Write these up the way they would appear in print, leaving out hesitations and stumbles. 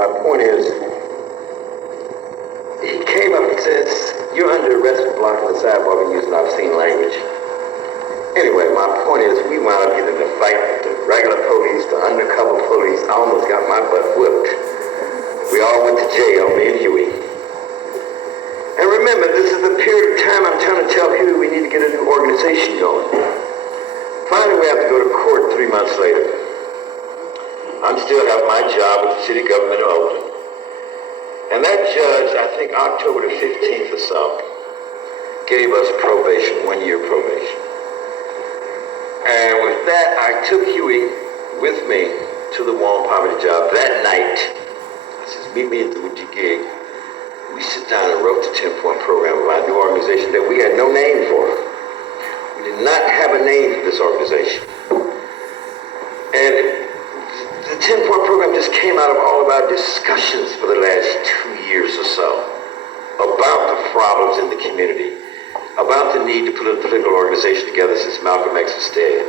my point is, he came up and says, "You're under arrest for blocking the sidewalk and using obscene language." Anyway, my point is, we wound up getting in a fight with the regular police, the undercover police. I almost got my butt whipped. We all went to jail, me and Huey. And remember, this is the period of time I'm trying to tell Huey we need to get a new organization going. Finally, we have to go to court 3 months later. I'm still have my job with the city government of Oakland. And that judge, I think October the 15th or so, gave us probation, 1 year probation. And with that, I took Huey with me to the War on Poverty job that night. I says, meet me at the gig. We sit down and wrote the 10-point program of our new organization that we had no name for. We did not have a name for this organization. And the 10-point program just came out of all of our discussions for the last 2 years or so about the problems in the community, about the need to put a political organization together since Malcolm X was dead,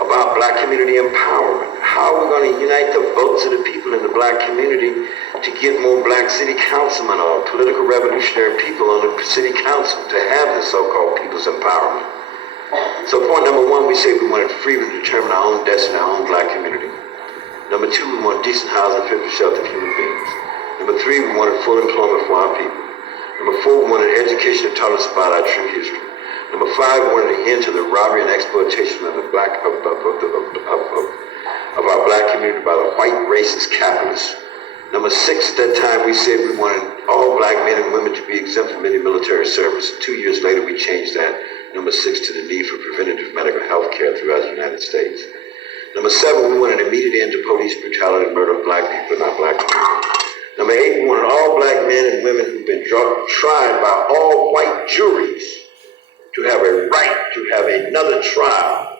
about black community empowerment, how we're going to unite the votes of the people in the black community to get more black city councilmen or political revolutionary people on the city council to have the so-called people's empowerment. So point number one, we say we wanted freedom to determine our own destiny, our own black community. Number two, we want decent housing fit for shelter of human beings. Number three, we wanted full employment for our people. Number four, we wanted education that taught us about our true history. Number five, we wanted an end to the robbery and exploitation of the of our black community by the white racist capitalists. Number six, at that time, we said we wanted all black men and women to be exempt from any military service. 2 years later, we changed that, number six, to the need for preventative medical health care throughout the United States. Number seven, we wanted an immediate end to police brutality and murder of black people in our black community. Number eight, we wanted all black men and women who've been tried by all white juries to have a right to have another trial,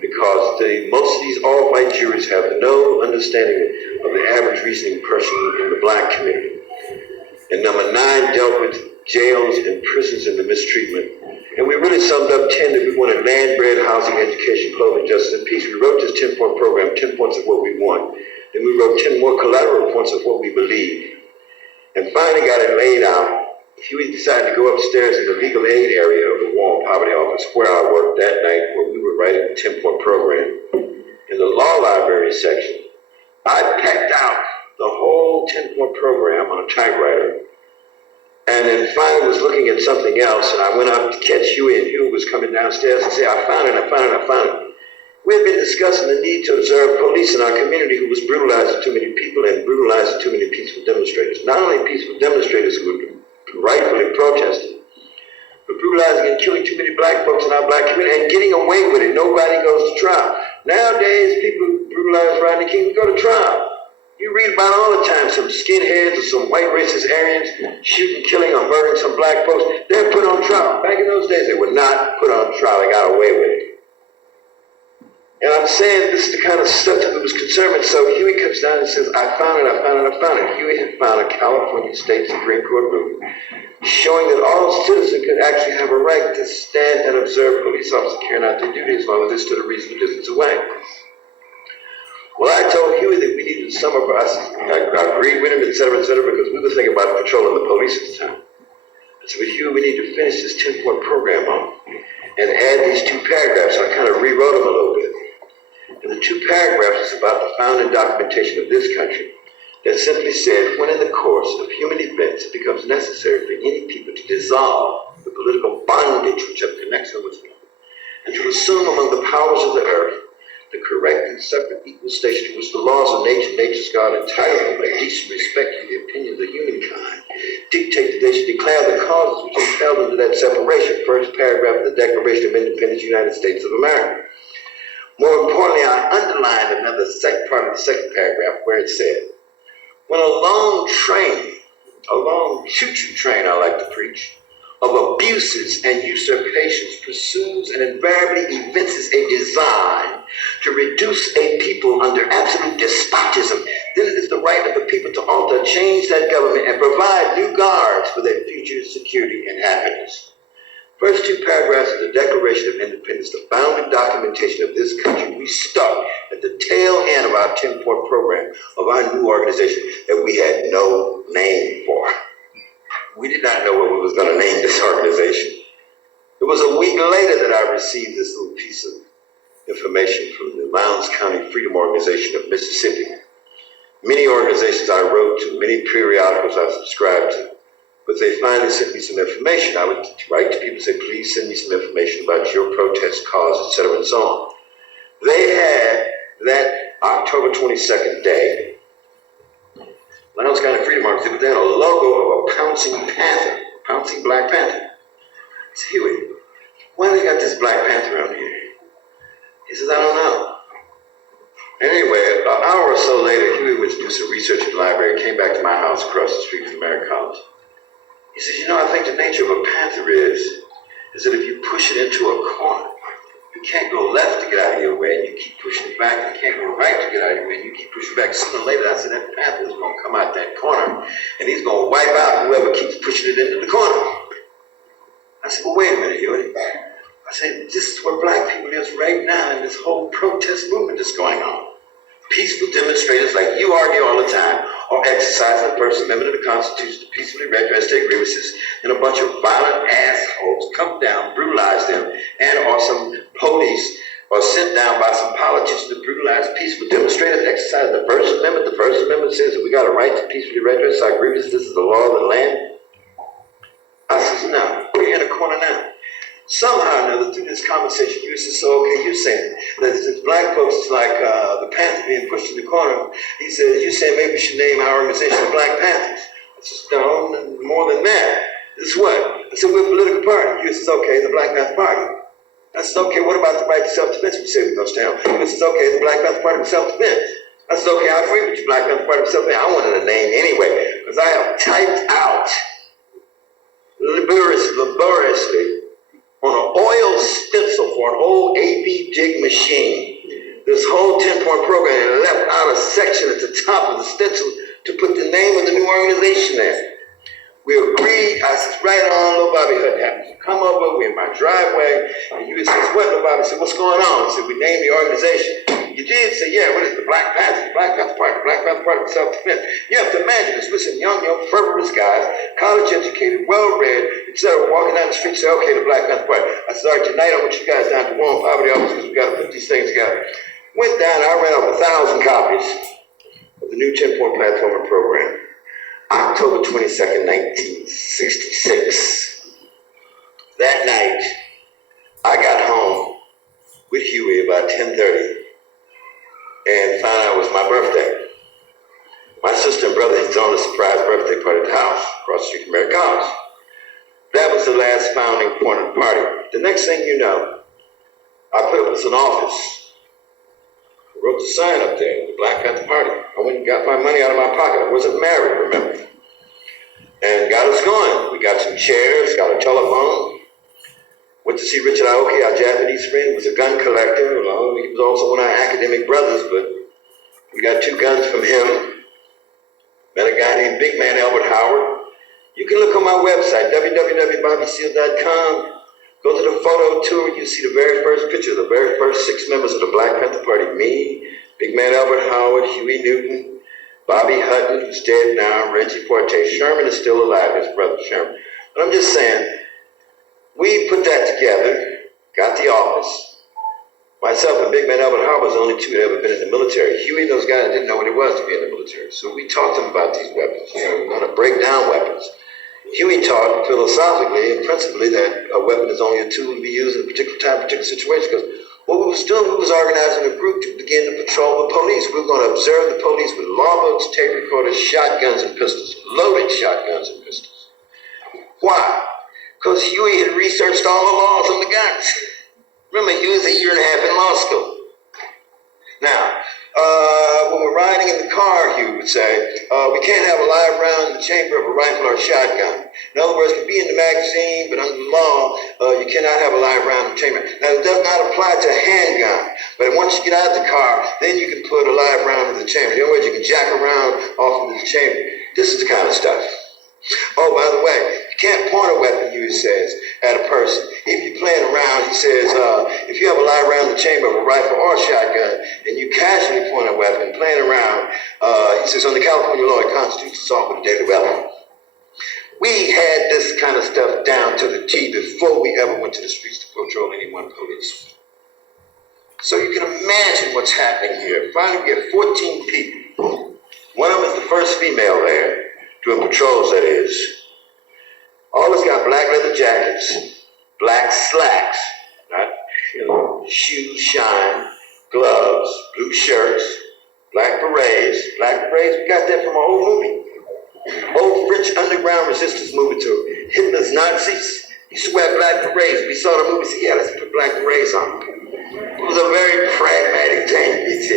because most of these all white juries have no understanding of the average reasoning person in the black community. And number nine dealt with jails and prisons and the mistreatment. And we really summed up 10 that we wanted land, bread, housing, education, clothing, justice, and peace. We wrote this 10-point program, 10 points of what we want. Then we wrote 10 more collateral points of what we believe. And finally got it laid out. Huey decided to go upstairs in the legal aid area of the War on Poverty office where I worked that night, where we were writing the 10-point program. In the law library section, I packed out the whole 10-point program on a typewriter. And then finally was looking at something else, and I went out to catch Huey, and Huey was coming downstairs and said, I found it. We had been discussing the need to observe police in our community who was brutalizing too many people and brutalizing too many peaceful demonstrators. Not only peaceful demonstrators who were rightfully protesting, but brutalizing and killing too many black folks in our black community and getting away with it. Nobody goes to trial. Nowadays, people who brutalize Rodney King go to trial. You read about all the time some skinheads or some white racist Aryans shooting, killing, or murdering some black folks. They're put on trial. Back in those days, they were not put on trial. They got away with it. And I'm saying this is the kind of stuff that was concerning. So Huey comes down and says, I found it. Huey had found a California State Supreme Court ruling showing that all citizens could actually have a right to stand and observe police officers carrying out their duty as long as they stood a reasonable distance away. Well, I told Huey that we needed some of us. I agreed with him, et cetera, because we were thinking about patrolling the police at the time. I said, Huey, we need to finish this 10-point program on and add these two paragraphs. So I kind of rewrote them a little bit. And the two paragraphs is about the founding documentation of this country that simply said, when in the course of human events it becomes necessary for any people to dissolve the political bondage which have connected them with them, and to assume among the powers of the earth the correct and separate equal station to which the laws of nature, nature's God, entitled them by decent respect to the opinions of humankind, dictate that they should declare the causes which impel them to that separation. First paragraph of the Declaration of Independence, United States of America. More importantly, I underlined another part of the second paragraph where it said, when a long choo-choo train, I like to preach, of abuses and usurpations pursues and invariably evinces a design to reduce a people under absolute despotism, then it is the right of the people to alter, change that government, and provide new guards for their future security and happiness. First two paragraphs of the Declaration of Independence, the founding documentation of this country, we stuck at the tail end of our 10-point program of our new organization that we had no name for. We did not know what we was going to name this organization. It was a week later that I received this little piece of information from the Lowndes County Freedom Organization of Mississippi. Many organizations I wrote to, many periodicals I subscribed to, but they finally sent me some information. I would write to people and say, please send me some information about your protest cause, etc., and so on. They had that October 22nd day, Lowndes County Freedom Organization, they had a logo of a pouncing panther, a pouncing Black Panther. I said, Huey, why they got this Black Panther around here? He says, I don't know. Anyway, an hour or so later, Huey went to do some research at the library, came back to my house across the street from American College. He says, you know, I think the nature of a panther is that if you push it into a corner, you can't go left to get out of your way, and you keep pushing it back, and you can't go right to get out of your way, and you keep pushing back. Sooner or later, I said, that panther is going to come out that corner, and he's going to wipe out whoever keeps pushing it into the corner. I said, well, wait a minute, Huey. I said, this is where black people is right now in this whole protest movement that's going on. Peaceful demonstrators like you argue all the time are exercising the First Amendment of the Constitution to peacefully redress their grievances, and a bunch of violent assholes come down, brutalize them, and or some police are sent down by some politicians to brutalize peaceful demonstrators exercising the First Amendment. The First Amendment says that we got a right to peacefully redress our grievances. This is the law of the land. I says, no, we're in a corner now. Somehow or another, through this conversation, you said, so okay, you're saying that since black folks is like the Panther being pushed in the corner, he said, you're saying maybe we should name our organization the Black Panthers. I said, no, more than that. This is what? I said, we're a political party. You says, okay, the Black Panther Party. I said, okay, what about the right to self-defense? We say we're going to stand on. He says, okay, the Black Panther Party with self-defense. I said, okay, I agree with you, Black Panther Party with self-defense. I wanted a name anyway, because I have typed out laboriously on an oil stencil for an old AB jig machine, this whole 10-point program, and left out a section at the top of the stencil to put the name of the new organization there. We agreed. I said, right on, little Bobby Hood happens to come over. We're in my driveway, and you says, what, little Bobby? I said, what's going on? I said, we named the organization. You did? Say, yeah, what is it? The Black Panther, the Black Panther Party, the Black Panther Party for self-defense. You have to imagine this. Listen, young, fervorous guys, college-educated, well-read, etc., walking down the street, say, okay, the Black Panther Party. I said, all right, tonight I want you guys down to War on Poverty office because we got to put these things together. Went down, I ran off 1,000 copies of the new 10-point platform and program. October 22nd, 1966. That night, I got home with Huey about 10:30 and found out it was my birthday. My sister and brother had thrown a surprise birthday party at the house across the street from American College. That was the last founding point of the party. The next thing you know, I put up as an office. I wrote the sign up there, the Black Panther Party. I went and got my money out of my pocket. I wasn't married, remember? And got us going. We got some chairs, got a telephone. Went to see Richard Aoki, our Japanese friend, who was a gun collector. You know, he was also one of our academic brothers, but we got 2 guns from him. Met a guy named Big Man Albert Howard. You can look on my website, www.bobbyseale.com. Go to the photo tour, you see the very first picture, the very first 6 members of the Black Panther Party. Me, Big Man Albert Howard, Huey Newton, Bobby Hutton, who's dead now, Reggie Forte. Sherman is still alive, his brother Sherman. But I'm just saying, we put that together, got the office. Myself and Big Man Albert Howard was the only 2 that ever been in the military. Huey, those guys didn't know what it was to be in the military. So we talked to them about these weapons. You know, we're going to break down weapons. Huey taught philosophically and principally that a weapon is only a tool to be used in a particular time, particular situation. Because what we was doing, we was organizing a group to begin to patrol the police. We were going to observe the police with law books, tape recorders, shotguns, and pistols, loaded shotguns and pistols. Why? Because Huey had researched all the laws on the guns. Remember, Huey was a year and a half in law school. Now, when we're riding in the car, Huey would say, we can't have a live round in the chamber of a rifle or a shotgun. In other words, it can be in the magazine, but under the law, you cannot have a live round in the chamber. Now, it does not apply to a handgun, but once you get out of the car, then you can put a live round in the chamber. In other words, you can jack around off into the chamber. This is the kind of stuff. Oh, by the way, you can't point a weapon, Huey says, at a person. If you're playing around, he says, if you ever lie around the chamber of a rifle or shotgun and you casually point a weapon, playing around, he says, under California law, it constitutes assault with a deadly weapon. We had this kind of stuff down to the T before we ever went to the streets to patrol any one police. So you can imagine what's happening here. Finally, we get 14 people. One of them is the first female there, doing patrols, that is. All of us got black leather jackets, black slacks, shoes shine, gloves, blue shirts, black berets. Black berets, we got that from an old movie. Old French underground resistance movie to Hitler's Nazis. He used to wear black berets. We saw the movie, said, yeah, let's put black berets on. It was a very pragmatic thing, BT.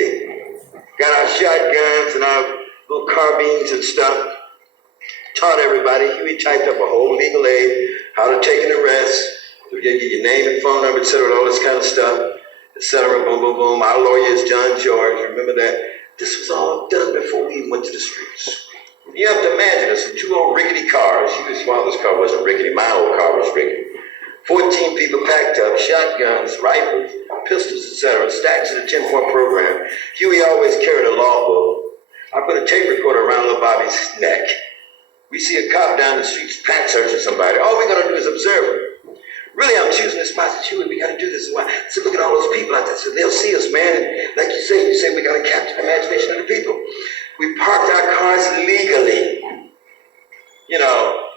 Got our shotguns and our little carbines and stuff. Taught everybody. Huey typed up a whole legal aid, how to take an arrest, to get your name and phone number, etc., all this kind of stuff, etc., boom, boom, boom. Our lawyer is John George. Remember that? This was all done before we even went to the streets. You have to imagine, there's two old rickety cars. Huey's father's car wasn't rickety. My old car was rickety. 14 people packed up, shotguns, rifles, pistols, etc., stacks in a 10-point program. Huey always carried a law book. I put a tape recorder around little Bobby's neck. We see a cop down the street pat searching somebody. All we're going to do is observe him. Really, I'm choosing this spot. Huey, we got to do this. Why? So look at all those people out there. So they'll see us, man. And like you say we got to capture the imagination of the people. We parked our cars legally. You know,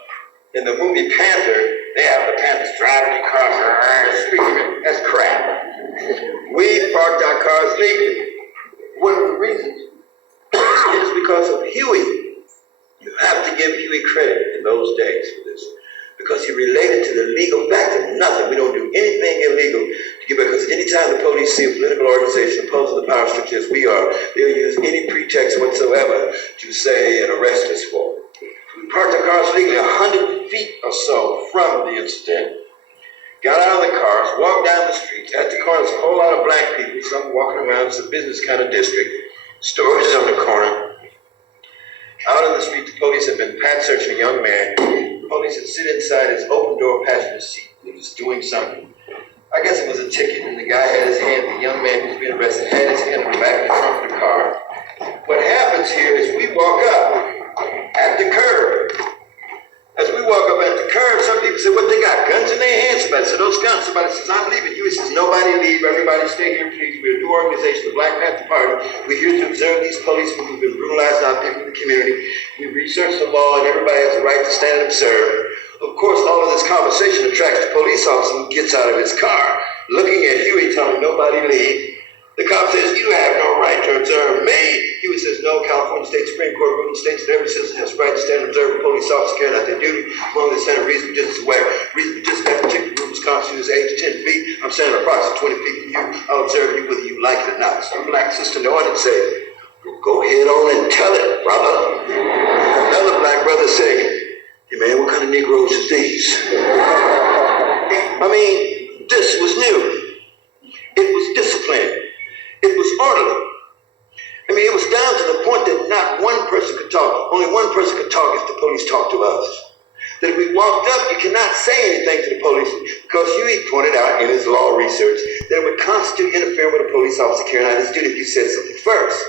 in the movie Panther, they have the Panthers driving their cars. That's crap. We parked our cars legally. One of the reasons is because of Huey. You have to give Huey credit in those days for this. Because he related to the legal back to nothing. We don't do anything illegal. Because anytime the police see a political organization opposing the power structure as we are, they'll use any pretext whatsoever to say and arrest us for it. We parked our cars legally 100 feet or so from the incident. Got out of the cars, walked down the streets. At the corner, there's a whole lot of black people, some walking around. It's a business kind of district. Stores on the corner. Out in the street, the police had been pat searching a young man. The police had sit inside his open door passenger seat. He was doing something. I guess it was a ticket, and the guy had his hand, the young man who was being arrested, had his hand in the back of the trunk of the car. What happens here is we walk up at the curb. As we walk up at the curb, some people say, what, they got guns in their hands? Somebody said, those guns. Somebody says, I'm leaving. Huey says, nobody leave. Everybody stay here, please. We're a new organization, the Black Panther Party. We're here to observe these policemen who've been brutalized out there in the community. We research the law, and everybody has a right to stand and observe. Of course, all of this conversation attracts the police officer who gets out of his car, looking at Huey, telling him, nobody leave. The cop says, you have no right to observe me. Huey says, no, California State Supreme Court ruling states that every citizen has the right to stand and observe a police officer carrying out their duty among the center reasonable distance away. Reasonable distance that particular group is constituted as age 10 feet. I'm standing approximately 20 feet from you. I'll observe you whether you like it or not. Some black sister in the audience said, well, go ahead on and tell it, brother. Another black brother said, hey man, what kind of Negroes is these? I mean, this was new. It was disciplined. It was orderly. I mean, it was down to the point that not one person could talk. Only one person could talk if the police talked to us. That if we walked up, you cannot say anything to the police because Huey pointed out in his law research that it would constitute interfering with a police officer carrying out his duty if you said something first.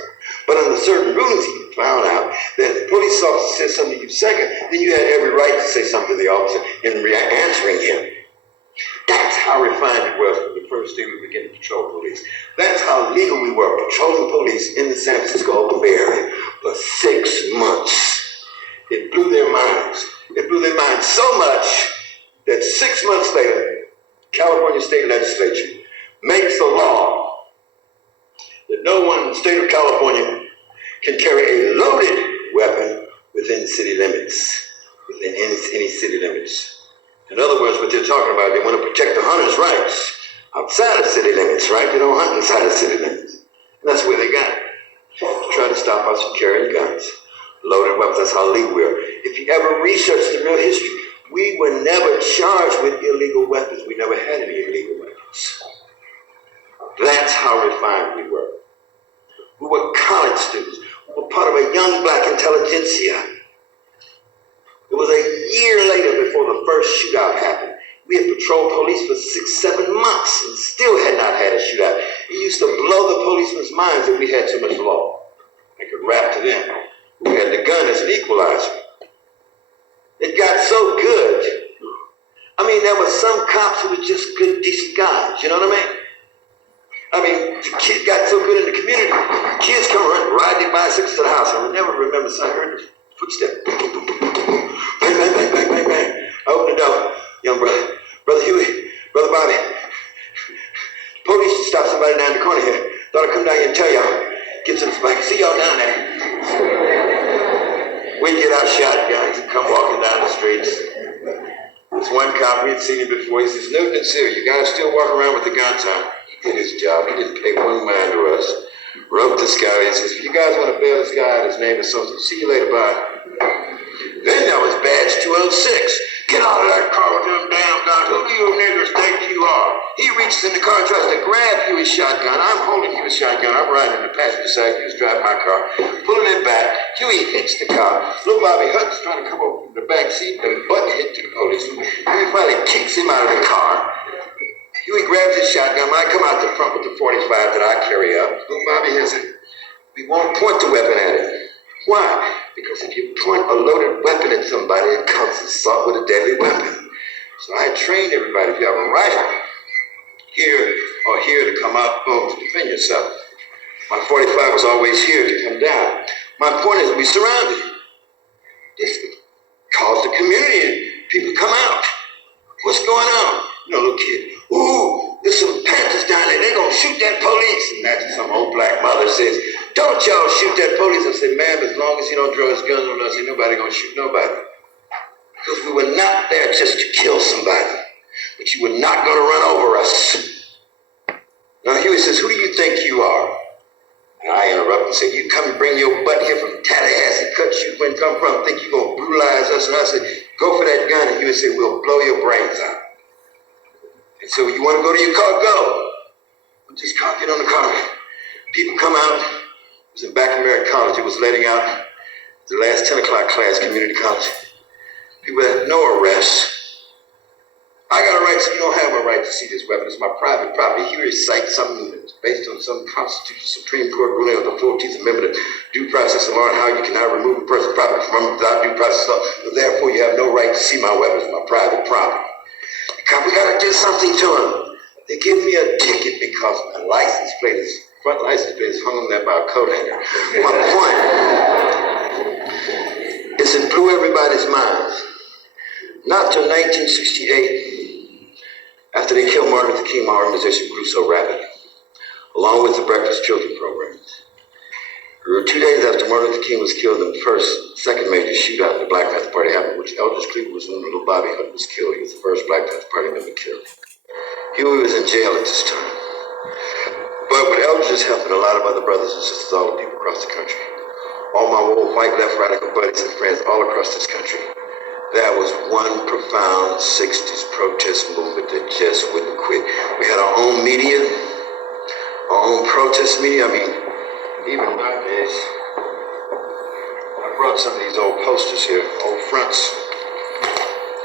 But under certain rulings, he found out that if the police officer said something to you second, then you had every right to say something to the officer in answering him. That's how refined we were from the first day we began to patrol police. That's how legal we were, patrolling police in the San Francisco Bay Area for 6 months. It blew their minds. It blew their minds so much that 6 months later, California State Legislature makes a law that no one in the state of California can carry a loaded weapon within city limits, within any city limits. In other words, what they're talking about, they want to protect the hunters' rights outside of city limits, right? They don't hunt inside of city limits. And that's where they got it. To try to stop us from carrying guns. Loaded weapons, that's how legal we are. If you ever research the real history, we were never charged with illegal weapons. We never had any illegal weapons. That's how refined we were. We were college students. We were part of a young black intelligentsia. It was a year later before the first shootout happened. We had patrolled police for 6, 7 months and still had not had a shootout. It used to blow the policemen's minds that we had so much law. They could rap to them. We had the gun as an equalizer. It got so good. I mean, there were some cops who were just good, decent guys. You know what I mean? I mean, the kid got so good in the community. Kids come around, ride their bicycles to the house. I would never remember, so I heard the footsteps. Boom, boom, boom, boom, boom. Bang, bang, bang, bang, bang, bang. I opened the door. Young brother, Brother Huey, Brother Bobby. Police just stopped somebody down the corner here. Thought I'd come down here and tell y'all. Get to the spot. See y'all down there. We'd get our shotguns and come walking down the streets. This one cop, we had seen him before. He says, Newton and Seale, you guys still walk around with the guns on. He did his job. He didn't pay one mind to us. Roped this guy. He says, if you guys want to bail this guy out, his name is something. See you later, bye. Then there was badge 206. Get out of that car with them damn guns. Who do you niggers think you are? He reaches in the car and tries to grab Huey's shotgun. I'm holding Huey's shotgun. I'm riding in the passenger side. He was driving my car. Pulling it back. Huey hits the car. Little Bobby Hutton's trying to come over from the back seat. The button hit to the policeman. Huey finally kicks him out of the car. Huey grabs his shotgun. I come out the front with the 45 that I carry up. Little Bobby has it. We won't point the weapon at it. Why? Because if you point a loaded weapon at somebody, it counts as assault with a deadly weapon. So I trained everybody, if you have a rifle, here or here to come out, boom, to defend yourself. My 45 was always here to come down. My point is, we surrounded. This caused the community and people come out. What's going on? You know, little kid, ooh, there's some Panthers down there, they're gonna shoot that police. And that's some old black mother says, don't y'all shoot that police. I said, ma'am, as long as you don't draw his gun on us, ain't nobody gonna shoot nobody. Because we were not there just to kill somebody, but you were not gonna run over us. Now Huey says, who do you think you are? And I interrupt and say, you come and bring your butt here from Tallahassee, cut you when come from, think you gonna brutalize us. And I said, go for that gun. And Huey said, we'll blow your brains out. And so you want to go to your car, go. Put this car, get on the car. People come out. It was in back in American College. It was letting out the last 10 o'clock class, community college. People had no arrests. I got a right, so you don't have a right to see this weapon. It's my private property. Here is cite something that's based on some Constitution, Supreme Court ruling of the 14th Amendment of due process of law and how you cannot remove a person's property from without due process of law. But therefore, you have no right to see my weapon. It's my private property. We gotta do something to him. They give me a ticket because my license plate is, front license plate is hung on there by a coat hanger. My point is it blew everybody's minds. Not till 1968, after they killed Martin Luther King, my organization grew so rapidly, along with the Breakfast Children programs. We were 2 days after Martin Luther King was killed in the second major shootout in the Black Panther Party happened, which Eldridge Cleaver was when little Bobby Hutton was killed. He was the first Black Panther Party member killed. Huey was in jail at this time. But with Eldridge's help and a lot of other brothers and sisters, all the people across the country, all my old white left radical buddies and friends all across this country, there was one profound 60s protest movement that just wouldn't quit. We had our own media, our own protest media. I mean, even nowadays, I brought some of these old posters here, old fronts.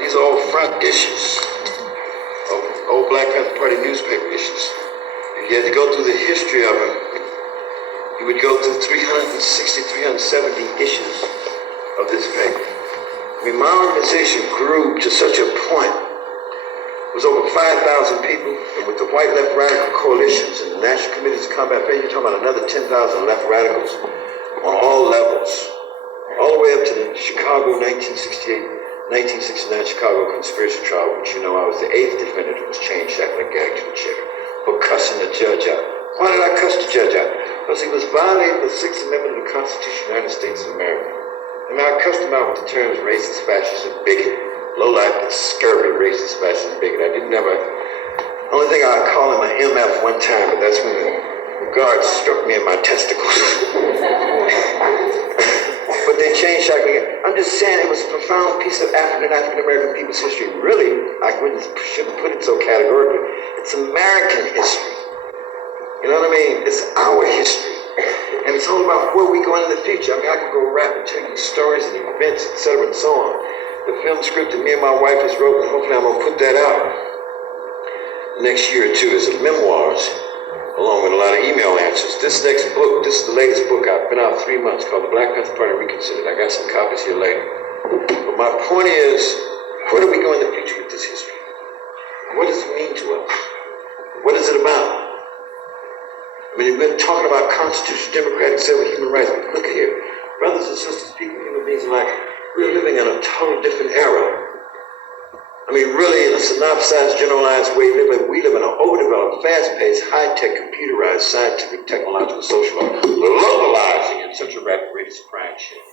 These are old front issues of old Black Panther Party newspaper issues. If you had to go through the history of them, you would go through 360, 370 issues of this paper. I mean, my organization grew to such a point. It was over 5,000 people, and with the white left radical coalitions and the National Committees of Combat Failure, you're talking about another 10,000 left radicals on all levels, all the way up to the Chicago 1969 Chicago conspiracy trial, which you know I was the 8th defendant who was chained, shackled, and gagged to a chair for cussing the judge out. Why did I cuss the judge out? Because he was violating the 6th Amendment of the Constitution of the United States of America. I mean, I cussed him out with the terms racist, fascist, and bigot. Low-life, and scurvy, racist, fascist, and bigot. I didn't ever... Only thing I'd call him an MF one time, but that's when the guard struck me in my testicles. But they changed shackling. I'm just saying it was a profound piece of African-American people's history. Really, shouldn't put it so categorically. It's American history. You know what I mean? It's our history. And it's all about where we go into the future. I mean, I could go rap and tell you stories and events, etc., and so on. the film script that me and my wife has wrote, and hopefully I'm going to put that out next year or two as memoirs, along with a lot of email answers. This next book, this is the latest book out, been out 3 months, called The Black Panther Party Reconsidered. I got some copies here later. But my point is, where do we go in the future with this history? What does it mean to us? What is it about? I mean, we're talking about Constitution, democratic, civil, human rights, but look here, brothers and sisters, people, human beings alike, we're living in a totally different era. I mean, really, in a synopsized, generalized way, we live in an overdeveloped, fast-paced, high-tech, computerized, scientific, technological, social, globalizing at such a rapid rate of surprise shit.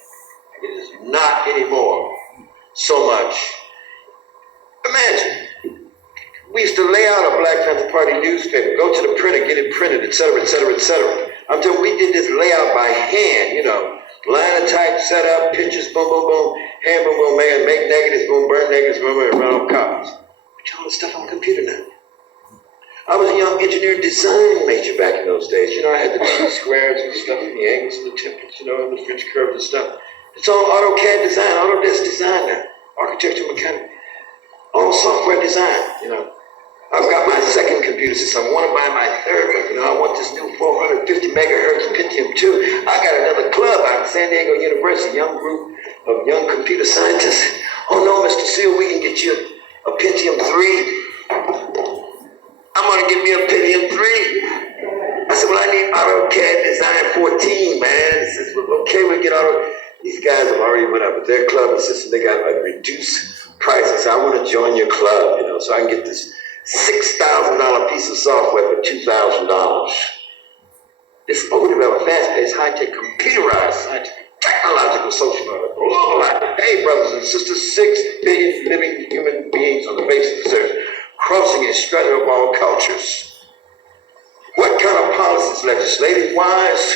It is not anymore so much. Imagine, we used to lay out a Black Panther Party newspaper, go to the printer, get it printed, et cetera, et cetera, et cetera. I'm telling you, we did this layout by hand, you know. Line of type, set up, pictures, boom, boom, boom, hand, boom, boom, man, make negatives, boom, burn negatives, boom, and run off copies. We do all this stuff on the computer now. I was a young engineer design major back in those days. You know, I had the T-squares and stuff, and the angles and the templates, you know, and the French curves and stuff. It's all AutoCAD design, Autodesk design now. Architecture, mechanics, all software design, you know. I've got my second computer system. I want to buy my third one. You know, I want this new 450 megahertz Pentium 2. I got another club out at San Diego University, young group of young computer scientists. Oh no, Mr. Seale, we can get you a Pentium 3. I'm going to get me a Pentium 3. I said, well, I need AutoCAD Design 14, man. He says, well, okay, we'll get auto. These guys have already went up with their club and system. They got a reduced price. I said, I want to join your club, you know, so I can get this $6,000 piece of software for $2,000. This overdeveloped, fast-paced, high-tech, computerized, scientific, technological, social, globalized. Hey, brothers and sisters, 6 billion living human beings on the face of this earth, crossing a strata of all cultures. What kind of policies, legislative-wise,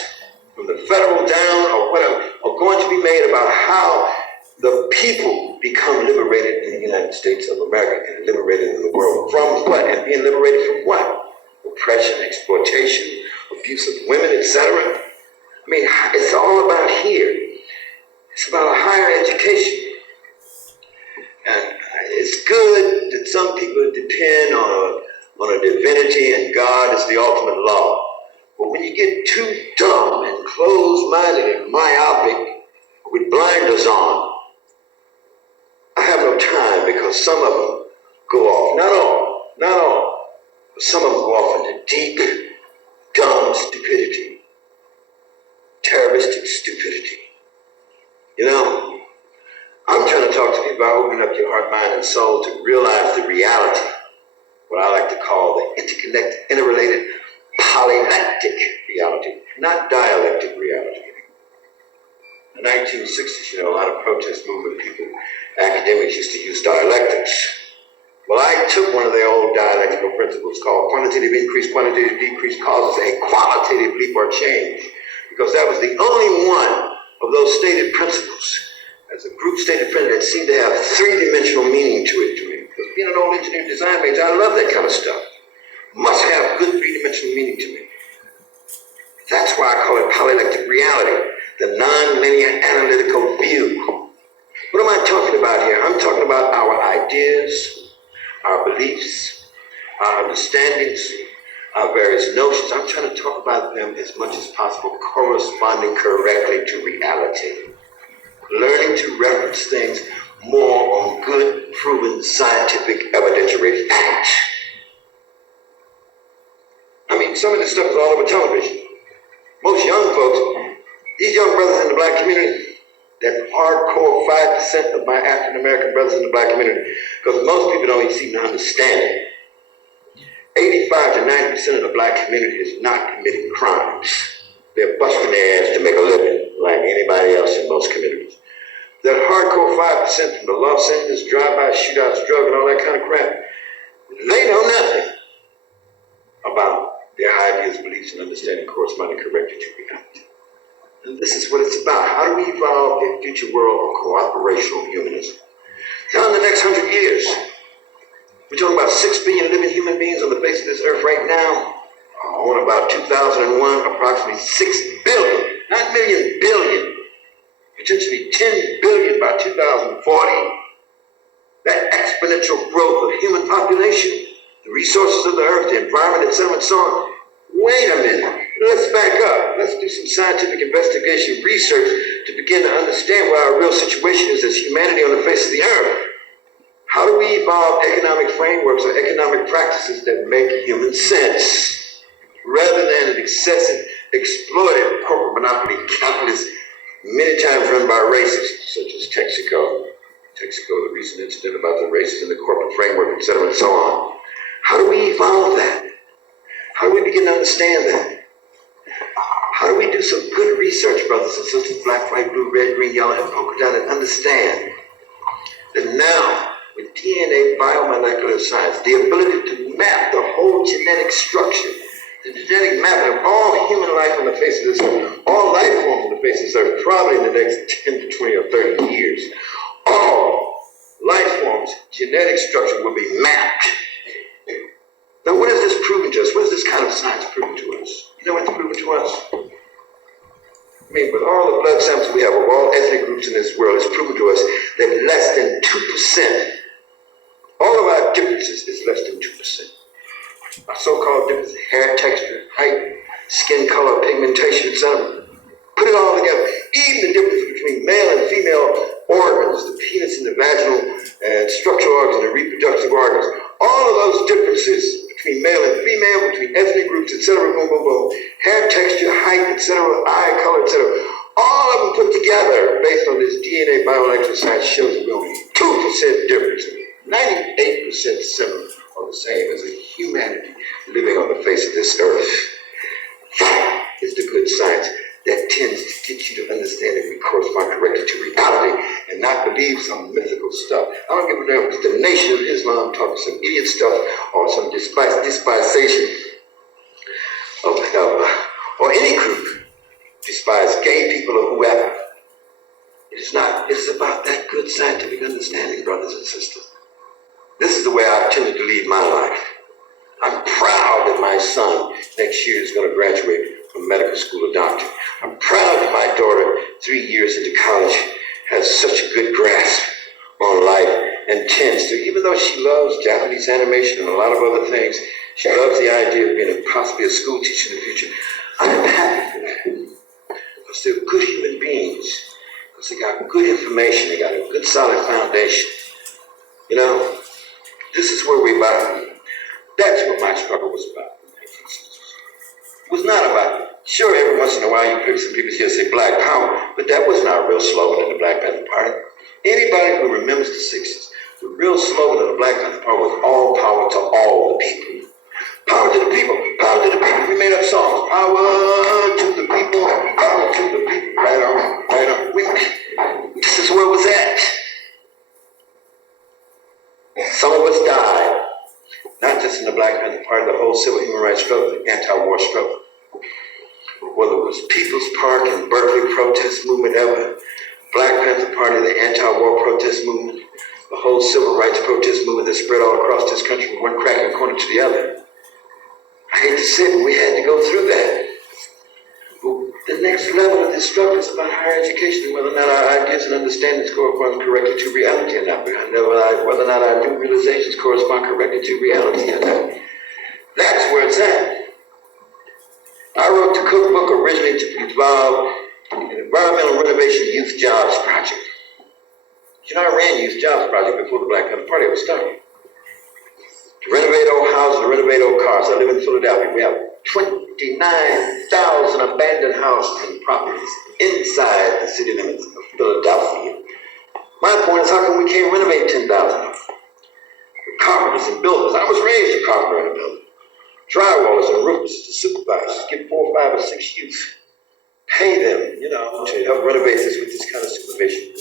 from the federal down or whatever, are going to be made about how the people become liberated in the United States of America and liberated in the world from what? And being liberated from what? Oppression, exploitation, abuse of women, etc. I mean, it's all about here. It's about a higher education. And it's good that some people depend on a divinity and God is the ultimate law. But when you get too dumb and closed-minded and myopic with blinders on, I have no time because some of them go off, not all, but some of them go off into deep, dumb stupidity, terroristic stupidity. You know, I'm trying to talk to people about opening up your heart, mind, and soul to realize the reality, what I like to call the interconnected, interrelated, polylactic reality, not dialectic reality. In the 1960s, you know, a lot of protest movement people, academics used to use dialectics. Well, I took one of their old dialectical principles called quantitative increase, quantitative decrease causes a qualitative leap or change, because that was the only one of those stated principles, as a group stated principle, that seemed to have three-dimensional meaning to it to me. Because being an old engineering design major, I love that kind of stuff. Must have good three-dimensional meaning to me. That's why I call it polylactic reality, the non-linear analytical view. What am I talking about here? I'm talking about our ideas, our beliefs, our understandings, our various notions. I'm trying to talk about them as much as possible, corresponding correctly to reality. Learning to reference things more on good, proven, scientific, evidentiary facts. I mean, some of this stuff is all over television. Most young folks, these young brothers in the black community, that hardcore 5% of my African American brothers in the black community, because most people don't even seem to understand it. 85 to 90% of the black community is not committing crimes. They're busting their ass to make a living like anybody else in most communities. That hardcore 5% from the Los Angeles drive-by shootouts, drug and all that kind of crap, they know nothing about their ideas, beliefs, and understanding corresponding correctly to reality. And this is what it's about. How do we evolve a future world of cooperational humanism? Now in the next 100 years, we're talking about 6 billion living human beings on the face of this earth right now. On about 2001, approximately 6 billion, not million, billion, potentially 10 billion by 2040. that exponential growth of human population, the resources of the earth, the environment, etc., and so on. Wait a minute. Let's back up. Let's do some scientific investigation, research to begin to understand what our real situation is as humanity on the face of the earth. How do we evolve economic frameworks or economic practices that make human sense, rather than an excessive, exploitive corporate monopoly capitalist, many times run by racists, such as Texaco, the recent incident about the races in the corporate framework, etc., and so on. How do we evolve that? How do we begin to understand that? How do we do some good research, brothers and sisters, black, white, blue, red, green, yellow, and polka dot, and understand that now, with DNA biomolecular science, the ability to map the whole genetic structure, the genetic mapping of all human life on the face of this earth, all life forms on the face of this earth, probably in the next 10 to 20 or 30 years, all life forms, genetic structure will be mapped. Now, what is this proving to us? What is this kind of science proving to us? You know what it's proving to us? I mean, with all the blood samples we have of all ethnic groups in this world, it's proven to us that less than 2%, all of our differences is less than 2%. Our so-called differences, hair texture, height, skin color, pigmentation, etc. Put it all together. Even the difference between male and female organs, the penis and the vaginal and structural organs and the reproductive organs, all of those differences between male and female, between ethnic groups, etc., boom, boom, boom, hair texture, height, etc., eye color, etc., all of them put together based on this DNA biomolecular science shows that we're only 2% difference. 98% similar or the same as a humanity living on the face of this earth. That is the good science that tends to get you to understand that we correspond correctly to reality and not believe some mythical stuff. I don't give a damn if the Nation of Islam talking some idiot stuff or some despisation or any group despise gay people or whoever. It is not. It is about that good scientific understanding, brothers and sisters. This is the way I've tended to lead my life. I'm proud that my son next year is going to graduate from medical school of doctor. I'm proud that my daughter, 3 years into college, has such a good grasp on life and tends to, even though she loves Japanese animation and a lot of other things, she loves the idea of being possibly a school teacher in the future. I'm happy for that. Because they're good human beings. Because they got good information, they got a good solid foundation. You know, this is where we're about. That's what my struggle was about. It was not about, sure, every once in a while you pick some people here say Black Power, but that wasn't our real slogan in the Black Panther Party. Anybody who remembers the 60s, the real slogan of the Black Panther Party was all power to all the people. Power to the people, power to the people. We made up songs. Power to the people, power to the people. Right on, right on. This is where it was at. Some of us died, not just in the Black Panther Party, the whole civil human rights struggle, the anti-war struggle. Whether it was People's Park and Berkeley protest movement ever, Black Panther Party, the anti-war protest movement, the whole civil rights protest movement that spread all across this country from one cracking corner to the other. I hate to say it, but we had to go through that. But the next level of this struggle is about higher education and whether or not our ideas and understandings correspond correctly to reality or not. Whether or not our new realizations correspond correctly to reality or not. That's where it's at. I wrote the cookbook originally to involve an environmental renovation youth jobs project. You know, I ran youth jobs project before the Black Panther Party was started. To renovate old houses, to renovate old cars. I live in Philadelphia. We have 29,000 abandoned houses and properties inside the city limits of Philadelphia. My point is, how come we can't renovate 10,000 of them? Carpenters and builders. I was raised a carpenter and a builder. Drywallers and roofers, the supervisors, get 4, 5, or 6 youth. Pay them, to help renovate this with this kind of supervision.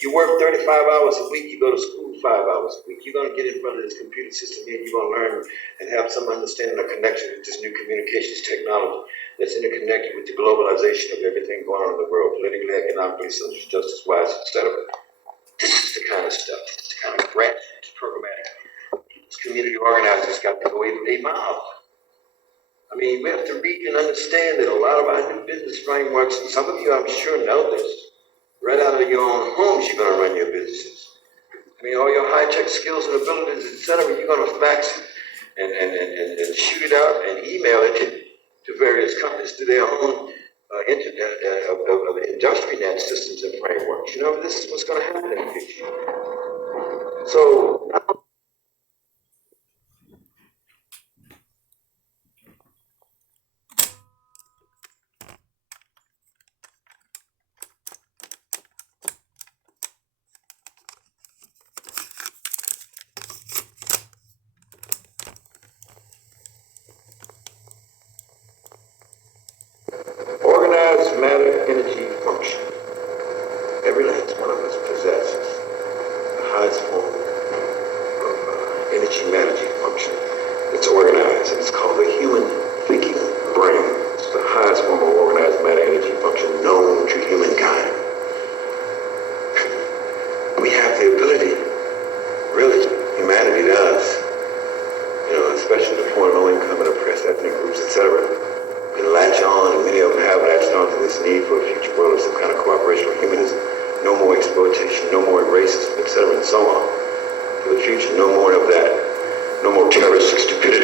You work 35 hours a week, you go to school 5 hours a week. You're going to get in front of this computer system here, and you're going to learn and have some understanding or connection with this new communications technology that's interconnected with the globalization of everything going on in the world, politically, economically, social justice-wise, etc. This is the kind of stuff, this is the kind of grassroots programmatic. This community organizers got to go evolve. I mean, we have to read and understand that a lot of our new business frameworks, and some of you I'm sure know this, right out of your own homes you're going to run your businesses. I mean, all your high-tech skills and abilities, etc., you're going to fax it and shoot it out and email it to various companies through their own industry net systems and frameworks. You know, this is what's going to happen in the future. So, organized matter energy function. Every last one of us possesses the highest form of energy matter function. It's organized, and it's called the human thinking brain. It's the highest form of organized matter energy function known to humankind. We have the ability, really, humanity does, especially the poor, low-income, and oppressed ethnic groups, etc., can latch on, and many of them have latched on to this need for a future world of some kind of cooperation with humanism. No more exploitation, no more racism, etc., and so on. For the future, no more of that, no more terroristic stupidity.